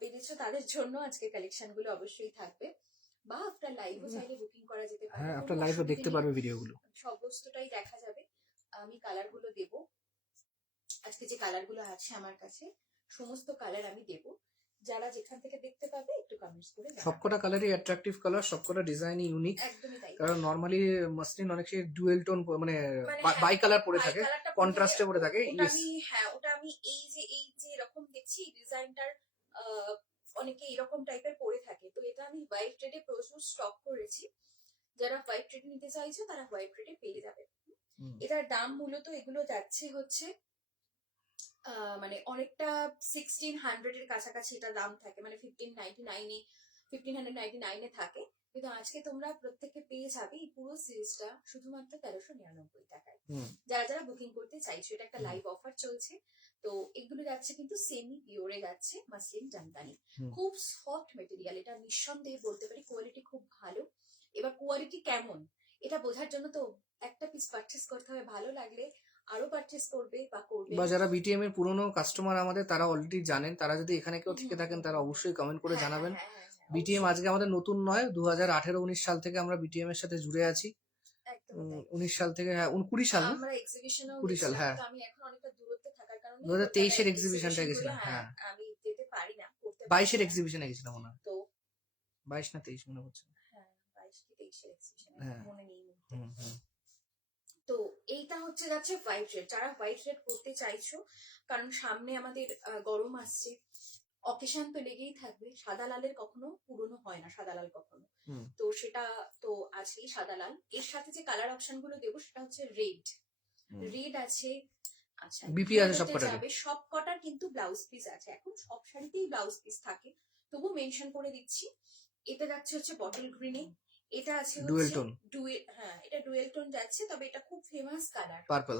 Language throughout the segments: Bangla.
পেরেছো তাদের জন্য আজকে কালেকশন গুলো অবশ্যই থাকবে, বা আফটার লাইভও চাইলে বুকিং করা যেতে পারে। হ্যাঁ, আফটার লাইভও দেখতে পারবে ভিডিওগুলো, সমস্তটাই দেখা যাবে। আমি কালার গুলো দেবো, আজকে যে কালার গুলো আছে আমার কাছে সমস্ত কালার আমি দেবো। যারা যেখান থেকে দেখতে পাবে একটু কমেন্টস করে জানাবে। সবকটা কালারই অ্যাট্রাকটিভ কালার, সবকটা ডিজাইনই ইউনিক। একদমই তাই। কারণ নরমালি মসলিন অনেক ডুয়েল টোন মানে বাই কালার পরে থাকে, কন্ট্রাস্টে পরে থাকে। ওটা আমি এই যে এরকম দেখছি ডিজাইনটার অনেকে এরকম টাইপের পরে থাকে, তো এটা আমি হোয়াইট রেডে প্রচুর স্টক করেছি। যারা হোয়াইট রেড নিতে চাইছো তারা হোয়াইট রেডে পেয়ে যাবে। এটার দাম মূলত এগুলো যাচ্ছে হচ্ছে মানে অনেকটা 1600 এর কাছাকাছি এটা দাম থাকে, মানে 1599 এ থাকে। কিন্তু আজকে তোমরা প্রত্যেককে পেয়ে যাবে এই পুরো সিরিজটা শুধুমাত্র 1399 টাকায়। যারা যারা বুকিং করতে চাইছো, এটা একটা লাইভ অফার চলছে। তো এগুলো যাচ্ছে কিন্তু সেমি পিওরে যাচ্ছে, মাসলিন জামদানি, খুব সফট মেটেরিয়াল। এটা নিঃসন্দেহে বলতে পারি কোয়ালিটি খুব ভালো। এবার কোয়ালিটি কেমন এটা বোঝার জন্য তো একটা পিস পারচেস করতে হবে, ভালো লাগলে আরো পারচেস করবে বা করবে। বা যারা বিটিএম এর পুরনো কাস্টমার আমাদের, তারা অলরেডি জানেন, তারা যদি এখানে কেউ থেকে থাকেন তারা অবশ্যই কমেন্ট করে জানাবেন। বিটিএম আজকে আমাদের নতুন নয়, 2018-19 সাল থেকে আমরা বিটিএম এর সাথে জুড়ে আছি। 19 সাল থেকে, হ্যাঁ 20 সাল, আমরা এক্সিবিশনে 20 সাল, হ্যাঁ আমি এখন অনেকটা দূরত্বে থাকার কারণে 2023 এর এক্সিবিশনটা গেছিলাম, হ্যাঁ আমি যেতে পারি না, করতে 22 এর এক্সিবিশনে গেছিলাম মনে হয়, তো 22 না 23 মনে হচ্ছে, হ্যাঁ 22 কি 23 এর এক্সিবিশনে মনে নেই। তো এইটা হচ্ছে যাচ্ছে হোয়াইট রেড। যারা হোয়াইট রেড করতে চাইছো, কারণ সামনে আমাদের গরম আসছে, অকেশন তো লেগেই থাকবে। সাদা লালের কখনো পুরনো হয় না, সাদা লাল কখনো, তো সেটা তো আছেই সাদা লাল। এর সাথে যে কালার অপশন গুলো দেবো সেটা হচ্ছে রেড, রেড আছে। আচ্ছা, বিপি আছে সব কটার কিন্তু ব্লাউজ পিস আছে। এখন সব শাড়িতেই ব্লাউজ পিস থাকে, তবু মেনশন করে দিচ্ছি। এটা যাচ্ছে হচ্ছে বটল গ্রিনে, এটা আছে ডুয়েল টোন, হ্যাঁ এটা ডুয়েল টোন যাচ্ছে, তবে এটা খুব ফেমাস কালার, পার্পল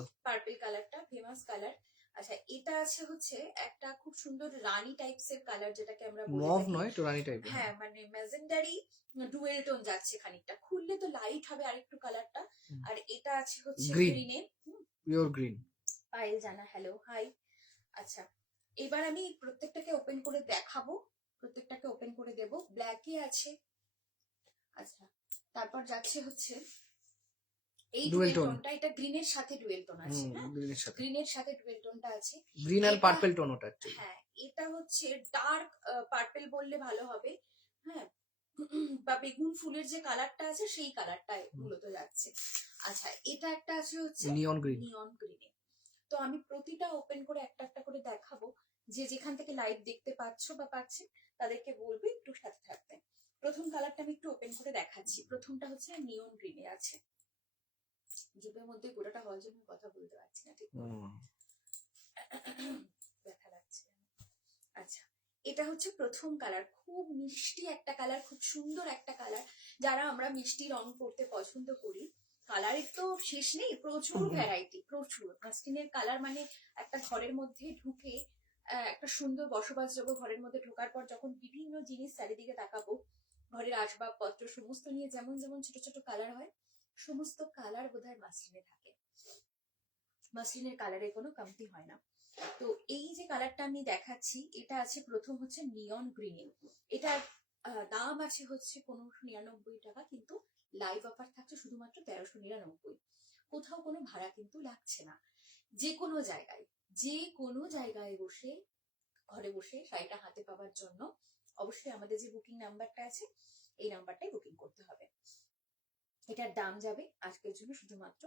কালারটা ফেমাস কালার। আচ্ছা, এটা আছে হচ্ছে একটা খুব সুন্দর রানী টাইপস এর কালার, যেটাকে আমরা বলি মভ নয় তো রানী টাইপ, হ্যাঁ মানে ম্যাজেন্ডারি ডুয়েল টোন যাচ্ছে খানিকটা, খুললে তো লাইট হবে আরেকটু কালারটা। আর এটা আছে হচ্ছে গ্রিনে, পিওর গ্রিন। পায়েল জানা, হ্যালো হাই। আচ্ছা, এবার আমি প্রত্যেকটাকে ওপেন করে দেখাবো, প্রত্যেকটাকে ওপেন করে দেব। ব্ল্যাকই আছে। আচ্ছা, তারপর যাচ্ছে হচ্ছে এই ডুয়েল টোনটা, এটা গ্রিনের সাথে ডুয়েল টোন আছে, হ্যাঁ গ্রিনের সাথে ডুয়েল টোনটা আছে, গ্রিন আর পার্পল টোন ওটা। হ্যাঁ এটা হচ্ছে ডার্ক পার্পল বললে ভালো হবে, হ্যাঁ বা বেগুন ফুলের যে কালারটা আছে সেই কালারটা মূলত যাচ্ছে। আচ্ছা, এটা একটা আছে হচ্ছে নিয়ন গ্রিনে। তো আমি প্রতিটা ওপেন করে একটা একটা করে দেখাবো, যে যেখান থেকে লাইভ দেখতে পাচ্ছ বা পাচ্ছে তাদেরকে বলবো একটু সাথে থাকতে। প্রথম কালারটা আমি একটু ওপেন করে দেখাচ্ছি। প্রথমটা হচ্ছে নিয়ন গ্রিনে আছে, জিপের মধ্যে গোটাটা হওয়ার জন্য কথা বলতে পারছি না ঠিক দেখা লাগছে। আচ্ছা, এটা হচ্ছে প্রথম কালার, খুব মিষ্টি একটা কালার, খুব সুন্দর একটা কালার। যারা আমরা মিষ্টি রং করতে পছন্দ করি, কালারের তো শেষ নেই, প্রচুর ভ্যারাইটি, প্রচুর। মাস্টিনের কালার মানে একটা ঘরের মধ্যে ঢুকে, একটা সুন্দর বসবাসযোগ্য ঘরের মধ্যে ঢোকার পর যখন বিভিন্ন জিনিস চারিদিকে তাকাবো, ঘরের আসবাবপত্র সমস্ত নিয়ে যেমন যেমন ছোট ছোট কালার হয়, সমস্ত কালার বোধহয় মাসলিনে থাকে। মাসলিনের কালারের কোনো কমতি হয় না। তো এই যে কালারটা আমি দেখাচ্ছি, এটা আছে প্রথম হচ্ছে নিয়ন গ্রিনে। এটার দাম আছে হচ্ছে 1599 টাকা, কিন্তু লাইভ অফার থাকছে শুধুমাত্র 1399। কোথাও কোনো ভাড়া কিন্তু লাগছে না। যে কোনো জায়গায় বসে, ঘরে বসে শাড়িটা হাতে পাওয়ার জন্য অবশ্যই আমাদের যে বুকিং নাম্বারটা আছে এই নাম্বারটাই বুকিং করতে হবে। এটার দাম যাবে আজকের জন্য শুধুমাত্র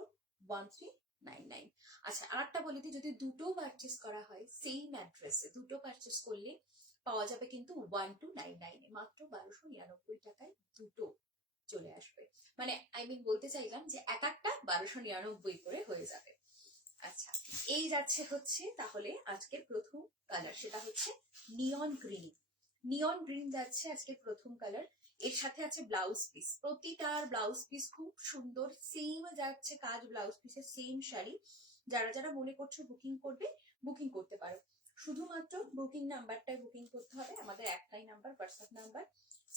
1399। আচ্ছা, আরেকটা বলে দিই, যদি দুটো পারচেস করা হয় সেম অ্যাড্রেসে, দুটো পারচেস করলে পাওয়া যাবে কিন্তু 1299 মাত্র 1299 টাকায় দুটো চলে আসবে। মানে বলতে চাইলাম যে এক একটা 1299 করে হয়ে যাবে। আচ্ছা, এই যাচ্ছে হচ্ছে তাহলে আজকের প্রথম কালার, সেটা হচ্ছে নিয়ন গ্রিন। নিয়ন গ্রিন যাচ্ছে আজকের প্রথম কালার। এর সাথে আছে ব্লাউজ পিস, প্রতিটার ব্লাউজ পিস খুব সুন্দর, সেম যাচ্ছে কাজ ব্লাউজ পিসের, সেম শাড়ি। যারা যারা মনে করছো বুকিং করবে, বুকিং করতে পারো। শুধুমাত্র বুকিং নাম্বারটাই বুকিং করতে হবে। আমাদের একটাই নাম্বার, হোয়াটসঅ্যাপ নাম্বার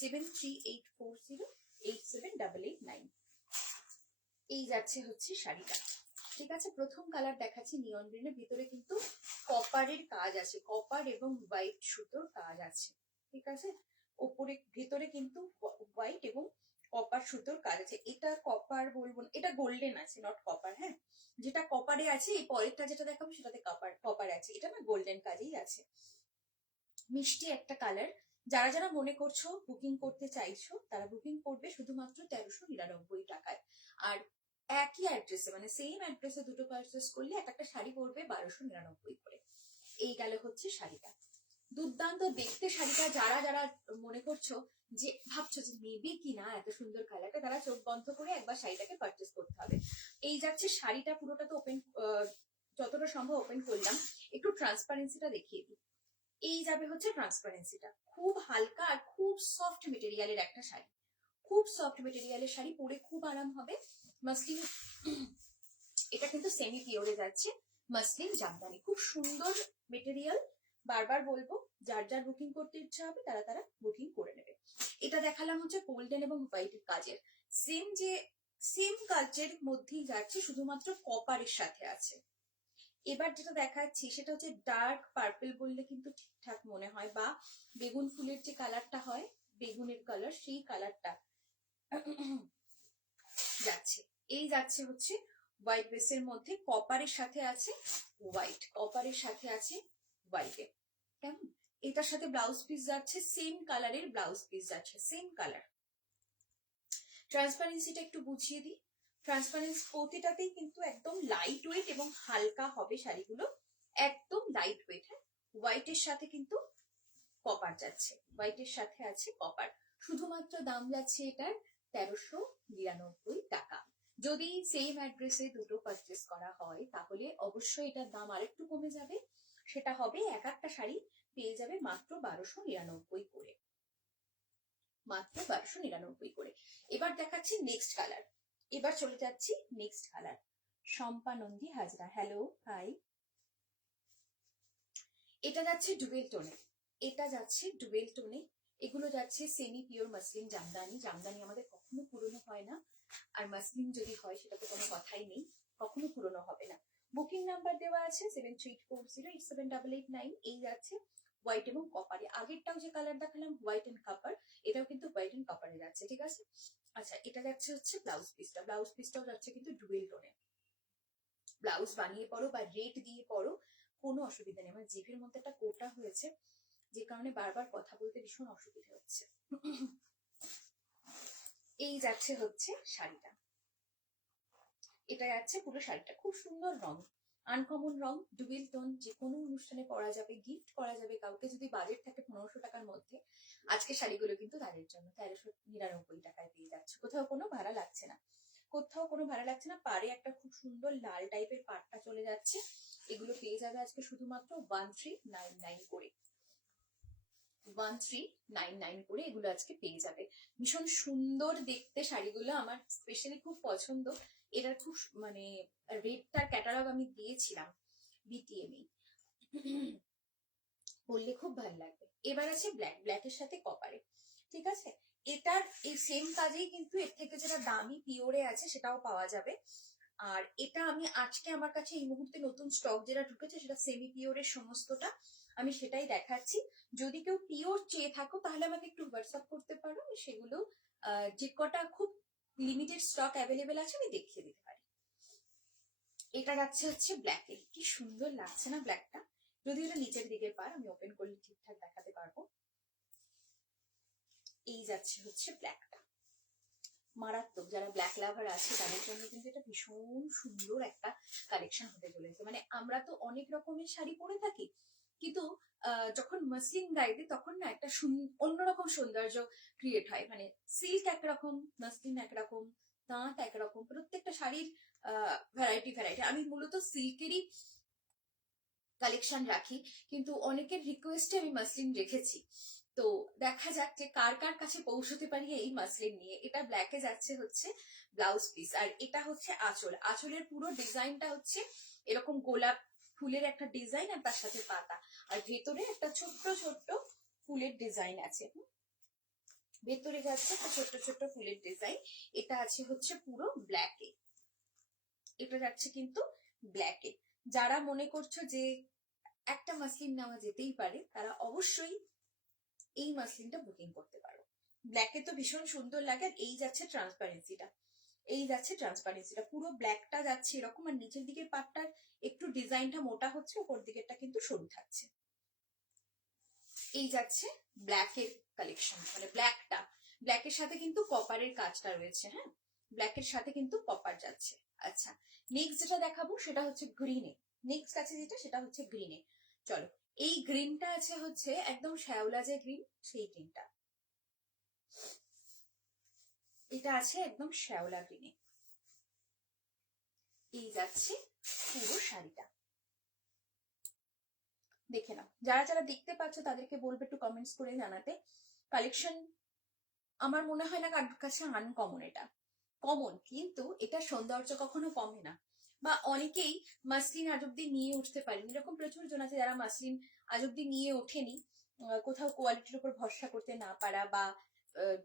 7384087889। এই যাচ্ছে হচ্ছে শাড়িটা, ঠিক আছে। প্রথম কালার দেখাচ্ছি নিয়ন গ্রিনের, ভিতরে কিন্তু কপারের কাজ আছে, কপার এবং হোয়াইট সুতোর কাজ আছে। ঠিক আছে। ওপরে ভেতরে কিন্তু হোয়াইট এবং কপার সুতোর কাজ আছে। এটা কপার বলবো না, এটা গোল্ডেন আছে, নট কপার। হ্যাঁ, যেটা কপারে আছে, এই পরেরটা যেটা দেখাবো সেটাতে কপার আছে, এটা না গোল্ডেন কাজেই আছে। মিষ্টি একটা কালার। যারা যারা মনে করছো বুকিং করতে চাইছো তারা বুকিং করবে শুধুমাত্র 1399 টাকায়। আর একই অ্যাড্রেসে, মানে সেম অ্যাড্রেসে দুটো পারচেস করলে এক একটা শাড়ি পড়বে 1299 করে। এই গেল হচ্ছে শাড়িটা। দুর্দান্ত দেখতে শাড়িটা। যারা যারা মনে করছো যে ভাবছো যে নেবে কিনা এত সুন্দর কালারটা, তারা চোখ বন্ধ করে একবার শাড়িটাকে পারচেস করতে হবে। এই যাচ্ছে শাড়িটা, পুরোটা তো ওপেন, যতটা সম্ভব ওপেন করলাম। একটু ট্রান্সপারেন্সিটা দেখিয়ে দিই। এই যাবে হচ্ছে ট্রান্সপারেন্সিটা। খুব হালকা আর খুব সফট মেটেরিয়ালের একটা শাড়ি, খুব সফট মেটেরিয়ালের শাড়ি, পরে খুব আরাম হবে। মাসলিন, এটা কিন্তু সেমি পিওরে যাচ্ছে, মাসলিন জামদানি, খুব সুন্দর মেটেরিয়াল। বারবার বলবো, যার যার বুকিং করতে ইচ্ছা হবে তারা তারা বুকিং করে নেবে। এটা দেখালাম হচ্ছে গোল্ডেন এবং হোয়াইটের কাজের, সেম কাজের মধ্যেই যাচ্ছে, শুধুমাত্র কপারের সাথে আছে। এবার যেটা দেখাচ্ছি সেটা হচ্ছে ডার্ক পার্পল বললে কিন্তু ঠিকঠাক মনে হয়, বা বেগুন ফুলের যে কালারটা হয়, বেগুনের কালার, সেই কালারটা যাচ্ছে। এই যাচ্ছে হচ্ছে হোয়াইট বেসের মধ্যে, কপারের সাথে আছে হোয়াইট, কপারের সাথে আছে হোয়াইটে। কেমন? এটার সাথে ব্লাউজ পিস যাচ্ছে, সেম কালারের ব্লাউজ পিস যাচ্ছে, সেম কালার। ট্রান্সপারেন্সিটা একটু বুঝিয়ে দিই। ট্রান্সপারেন্স প্রতিটাতেই কিন্তু একদম লাইট ওয়েট এবং হালকা হবে শাড়িগুলো, একদম লাইট ওয়েট। হ্যাঁ, হোয়াইটের সাথে কিন্তু কপার যাচ্ছে, হোয়াইটের সাথে আছে কপার। শুধুমাত্র দাম যাচ্ছে এটার 1399 টাকা। যদি সেম অ্যাড্রেসে দুটো পারচেস করা হয় তাহলে অবশ্যই এটার দাম আরেকটু কমে যাবে, সেটা হবে এক একটা শাড়ি পেয়ে যাবে মাত্র 1299 করে, মাত্র 1299 করে। এবার দেখাচ্ছি নেক্সট কালার। এবার চলে যাচ্ছি next colour, Shampa Nandi Hazra. Hello, hi. এটা যাচ্ছে ডুবেল টোনে, এটা যাচ্ছে ডুবেল টোনে। এগুলো যাচ্ছে semi pure muslin Jamdani. Jamdani আমাদের কখনো পুরনো হয় না, আর মাসলিন যদি হয় সেটা তো কোনো কথাই নেই, কখনো পুরনো হবে না। বুকিং নাম্বার দেওয়া আছে 7340878889। এই যাচ্ছে হোয়াইট এবং কপারে। আগেরটাও যে কালার দেখালাম হোয়াইট এন্ড কপার, এটাও কিন্তু হোয়াইট এন্ড কপারে যাচ্ছে, ঠিক আছে। আচ্ছা, এটা যাচ্ছে হচ্ছে ব্লাউজ পিসটা, ব্লাউজ পিসটাও যাচ্ছে কিন্তু ডুয়েল টোনে। ব্লাউজ বানিয়ে পরো বা রেট দিয়ে পরো, কোনো অসুবিধা নেই। আমার জিভের মধ্যে একটা কোটা হয়েছে, যে কারণে বারবার কথা বলতে ভীষণ অসুবিধা হচ্ছে। এই যাচ্ছে হচ্ছে শাড়িটা, এটা যাচ্ছে পুরো শাড়িটা। খুব সুন্দর রং, আনকমন রং, ডুয়েল টোন, যে কোনো অনুষ্ঠানে পরা যাবে, গিফট করা যাবে কাউকে। যদি বাজেট থাকে 1500 টাকার মধ্যে, আজকে শাড়িগুলো কিন্তু তাদের জন্য 1399 টাকায় পেয়ে যাচ্ছে। কোথাও কোনো ভাড়া লাগছে না, কোথাও কোনো ভাড়া লাগছে না। পাড়ে একটা খুব সুন্দর লাল টাইপের পাটটা চলে যাচ্ছে। এগুলো পেয়ে যাবে আজকে শুধুমাত্র 1399 করে, 1399 করে এগুলো আজকে পেয়ে যাবে। ভীষণ সুন্দর দেখতে শাড়িগুলো, আমার স্পেশালি খুব পছন্দ। এটার খুব মানে রেটটার ক্যাটালগ আমি দিয়েছিলাম বিটিএম এ, বললে খুব ভালো লাগবে। এবার আছে ব্ল্যাক, ব্ল্যাকের সাথে কপারে, ঠিক আছে। এটার এই সেম কাজেই কিন্তু এর থেকে যেটা দামি পিওরে আছে সেটাও পাওয়া যাবে। আর এটা আমি আজকে, আমার কাছে এই মুহূর্তে নতুন স্টক যেটা ঢুকেছে সেটা সেমি পিওরের সমস্তটা, আমি সেটাই দেখাচ্ছি। যদি কেউ পিওর চেয়ে থাকো তাহলে আমাকে একটু হোয়াটসঅ্যাপ করতে পারো, আমি সেগুলো যে কটা খুব লিমিটেড স্টক অ্যাভেলেবেল আছে আমি দেখিয়ে দিতে পারি। এটা যাচ্ছে হচ্ছে ব্ল্যাকে, কি সুন্দর লাগছে না ব্ল্যাকটা। যদি এটা নিচের দিকে পার, আমি ওপেন করলে ঠিকঠাক দেখাতে পারবো। এই যাচ্ছে হচ্ছে ব্ল্যাকটা, মারাত্মক। যারা ব্ল্যাক লাভার আছে তাদের জন্য কিন্তু এটা ভীষণ সুন্দর একটা কালেকশন হতে চলেছে। মানে আমরা তো অনেক রকমের শাড়ি পরে থাকি, কিন্তু যখন মাসলিন গায়ে দিই তখন না একটা অন্যরকম সৌন্দর্য ক্রিয়েট হয়। মানে সিল্ক একরকম, মাসলিন একরকম, তাঁত একরকম, প্রত্যেকটা শাড়ির ভ্যারাইটি ভ্যারাইটি। আমি মূলত সিল্কেরই কালেকশন রাখি, কিন্তু অনেকের রিকোয়েস্টে আমি মাসলিন রেখেছি। তো দেখা যাক যে কার কার কাছে পৌঁছতে পারি এই মাসলিন নিয়ে। এটা ব্ল্যাকে যাচ্ছে হচ্ছে ব্লাউজ পিস, আর এটা হচ্ছে আঁচল। আঁচলের পুরো ডিজাইনটা হচ্ছে এরকম গোলাপ ফুলের একটা ডিজাইন, আর তার সাথে পাতা, আর ভেতরে একটা ছোট্ট ছোট্ট ফুলের ডিজাইন আছে। ভেতরে যাচ্ছে একটা ছোট্ট ছোট্ট ফুলের ডিজাইন। এটা আছে হচ্ছে পুরো ব্ল্যাকে, এটা যাচ্ছে কিন্তু ব্ল্যাকে। যারা মনে করছো যে একটা মাসলিন নেওয়া যেতেই পারে, তারা অবশ্যই এই মাসলিনটা বুকিং করতে পারো। ব্ল্যাকে তো ভীষণ সুন্দর লাগে। আর এই যাচ্ছে ট্রান্সপারেন্সিটা, এই যাচ্ছে ট্রান্সপারেন্সিটা, পুরো ব্ল্যাকটা যাচ্ছে এরকম, আর নিচের দিকের পার্টটার একটু ডিজাইনটা মোটা হচ্ছে, উপর দিকেরটা কিন্তু সরু থাকছে। এই যাচ্ছে ব্ল্যাকের কালেকশন, মানে ব্ল্যাকটা, ব্ল্যাকের সাথে কিন্তু কপারের কাজটা রয়েছে। হ্যাঁ, ব্ল্যাকের সাথে কিন্তু কপার যাচ্ছে। আচ্ছা, নেক্সট যেটা দেখাবো সেটা হচ্ছে গ্রিনে। নেক্সট আছে যেটা সেটা হচ্ছে গ্রিনে। চলো, এই গ্রিনটা আছে হচ্ছে একদম শ্যাওলা যে গ্রিন, সেই গ্রিনটা। এটা আছে একদম শ্যাওলা গ্রিনে। এই যাচ্ছে পুরো শাড়িটা, দেখে নাও। যারা যারা দেখতে পাচ্ছ তাদেরকে বলবে একটু কমেন্টস করে জানাতে। কালেকশন আমার মনে হয় না কার কাছে আনকমন, এটা কমন, কিন্তু এটা সৌন্দর্য কখনো কমে না। বা অনেকেই মাসলিন আজ অব্দি নিয়ে উঠতে পারেনি, এরকম প্রচুর জন আছে যারা মাসলিন আজ অব্দি নিয়ে ওঠেনি, কোথাও কোয়ালিটির উপর ভরসা করতে না পারা, বা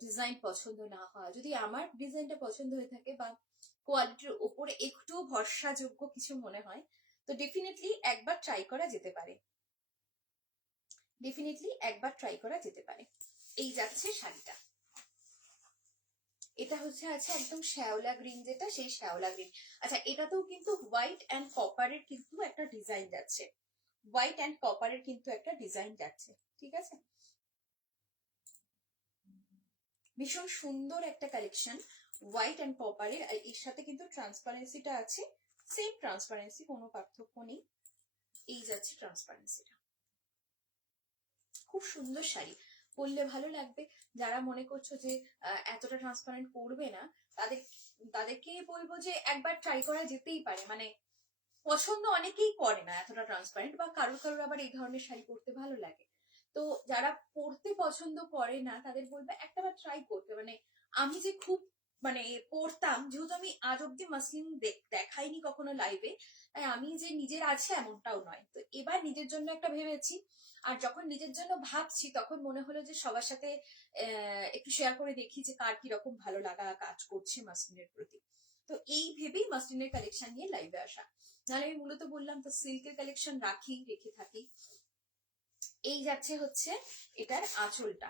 ডিজাইন পছন্দ না হওয়া। যদি আমার ডিজাইনটা পছন্দ হয়ে থাকে বা কোয়ালিটির উপরে একটু ভরসাযোগ্য কিছু মনে হয়, তো ডেফিনেটলি একবার ট্রাই করা যেতে পারে, ডেফিনেটলি একবার ট্রাই করা যেতে পারে। এই যাচ্ছে শাড়িটা, এটা হচ্ছে আছে একদম শ্যাওলা গ্রিন, যেটা সেই শ্যাওলা গ্রিন। আচ্ছা, এটাতেও কিন্তু হোয়াইট অ্যান্ড কপারের কিন্তু একটা ডিজাইন যাচ্ছে, হোয়াইট অ্যান্ড কপারের কিন্তু একটা ডিজাইন যাচ্ছে, ঠিক আছে। ভীষণ সুন্দর একটা কালেকশন, হোয়াইট অ্যান্ড কপারের। আর এর সাথে কিন্তু ট্রান্সপারেন্সিটা আছে, সেম ট্রান্সপারেন্সি, কোনো পার্থক্য নেই। এই যাচ্ছে ট্রান্সপারেন্সিটা, খুব সুন্দর শাড়ি, পরলে ভালো লাগবে। যারা মনে করছো যে এতটা ট্রান্সপারেন্ট করবে না, তাদেরকে বলবো যে একবার ট্রাই করা যেতেই পারে। মানে পছন্দ অনেকেই করে না এতটা ট্রান্সপারেন্ট, বা কারোর কারোর আবার এই ধরনের শাড়ি পরতে ভালো লাগে। তো যারা পরতে পছন্দ করে না তাদের বলবে একটাবার ট্রাই করতে। মানে আমি যে খুব মানে পরতাম, যেহেতু আমি আজ অব্দি মাসলিন দেখাইনি কখনো লাইভে, তাই আমি যে নিজের আছে এমনটাও নয়। তো এবার নিজের জন্য একটা ভেবেছি, আর যখন নিজের জন্য ভাবছি তখন মনে হলো যে সবার সাথে একটু শেয়ার করে দেখি যে কার কিরকম ভালো লাগা কাজ করছে মাসলিনের প্রতি। তো এই ভেবেই মাসলিনের কালেকশন নিয়ে লাইভে আসা। নাহলে আমি মূলত বললাম তো সিল্কের কালেকশন রেখে থাকি। এই যাচ্ছে হচ্ছে এটার আঁচলটা,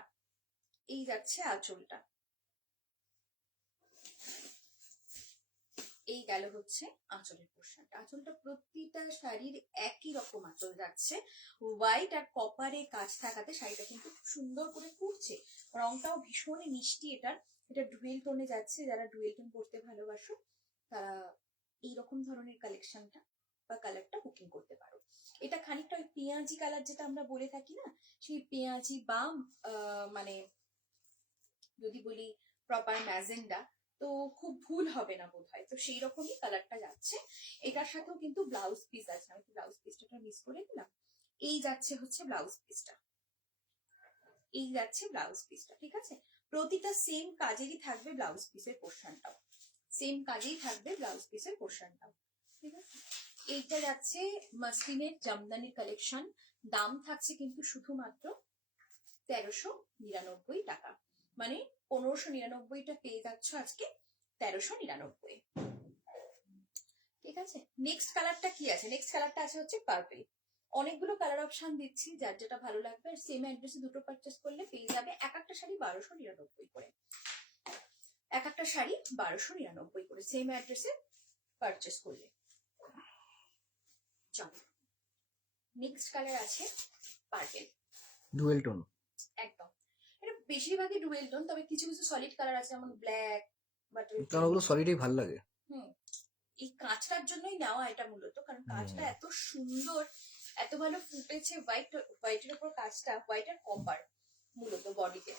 এই যাচ্ছে আঁচলটা, এই গেল হচ্ছে আঁচলের পোর্শনটা। আঁচলটা প্রতিটা শাড়ির একই রকম আঁচল যাচ্ছে, হোয়াইট আর কপারে কাজ থাকাতে শাড়িটা কিন্তু খুব সুন্দর করে ফুটছে। রংটাও ভীষণ মিষ্টি এটার, এটা ডুয়েল টোনে যাচ্ছে। যারা ডুয়েল টোন পড়তে ভালোবাসো তারা এইরকম ধরনের কালেকশনটা বা কালারটা বুকিং করতে পারো। এটা খানিকটা ওই পেঁয়াজি কালার যেটা আমরা বলে থাকি না, সেই পেঁয়াজি বা মানে যদি বলি প্রপার ম্যাজেন্ডা, তো খুব ভুল হবে না বোধ হয়। তো সেই রকমই কালারটা যাচ্ছে। এটার সাথেও কিন্তু ব্লাউজ পিস আছে, আমি ব্লাউজ পিসটা মিস করে দিলাম। এই যাচ্ছে হচ্ছে ব্লাউজ পিসটা, এই যাচ্ছে ব্লাউজ পিসটা, ঠিক আছে। প্রতিটা সেম কাজেরই থাকবে ব্লাউজ পিসের পোর্শনটাও, সেম কাজেই থাকবে ব্লাউজ পিসের পোর্শনটাও, ঠিক আছে। এইটা যাচ্ছে মাসলিনের জামদানি কালেকশন। দাম থাকছে কিন্তু শুধুমাত্র 1399 টাকা, মানে 1599টা পেয়ে যাচ্ছ আজকে 1399, ঠিক আছে। নেক্সট কালারটা কি আছে? নেক্সট কালারটা আছে হচ্ছে পার্পল। অনেকগুলো কালার অপশন দিচ্ছি, যার যেটা ভালো লাগবে। আর সেম অ্যাড্রেসে দুটো পারচেস করলে পেয়ে যাবে এক একটা শাড়ি 1299 করে, এক একটা শাড়ি 1299 করে সেম অ্যাড্রেসে পারচেস করলে। চলো, নেক্সট কালার আছে পার্পল, ডুয়েল টোন, একদম। এটা বেশিরভাগই ডুয়েল টোন, তবে কিছু কিছু সলিড কালার আছে যেমন ব্ল্যাক, বাট কারণ ওগুলো সলিডই ভালো লাগে। এই কাঁচটার জন্যই নেওয়া এটা মূলত, কারণ কাঁচটা এত সুন্দর, এত ভালো ফুটেছে। হোয়াইটের উপর কাঁচটা, হোয়াইট আর কপার মূলত বডিতে,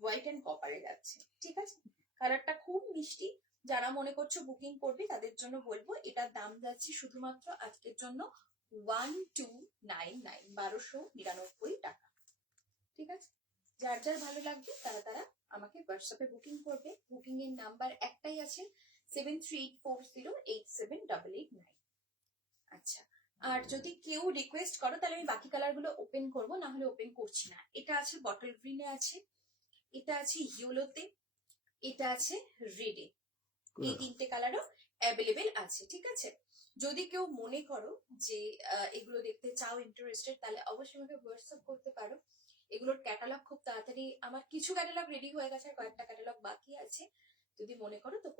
হোয়াইট এন্ড কপারে যাচ্ছে, ঠিক আছে। কালারটা খুব মিষ্টি। যারা মনে করছো বুকিং করবে তাদের জন্য বলবো এটার দাম যাচ্ছে শুধুমাত্র আজকের জন্য 1299, 1299 টাকা, ঠিক আছে। যার যার ভালো লাগবে তারা তারা আমাকে হোয়াটসঅ্যাপে বুকিং করবে। বুকিং এর নাম্বার একটাই আছে, 7384087889। আচ্ছা, আর যদি কেউ রিকোয়েস্ট করো তাহলে আমি বাকি কালার গুলো ওপেন করবো, না হলে ওপেন করছি না। এটা আছে বটল গ্রিনে আছে, এটা আছে ইয়েলোতে, এটা আছে রেডে। এই তিনটে কালারও অ্যাভেলেবেল আছে, ঠিক আছে। যদি কেউ মনে করো যে এগুলো দেখতে চাও, ইন্টারেস্টেড, তাহলে অবশ্যই আমাকে হোয়াটসঅ্যাপ করতে পারো। এগুলোর ক্যাটালগ খুব তাড়াতাড়ি, আমার কিছু ক্যাটালগ রেডি হয়ে গেছে আর কয়েকটা ক্যাটালগ বাকি আছে, যদি মনে করো তো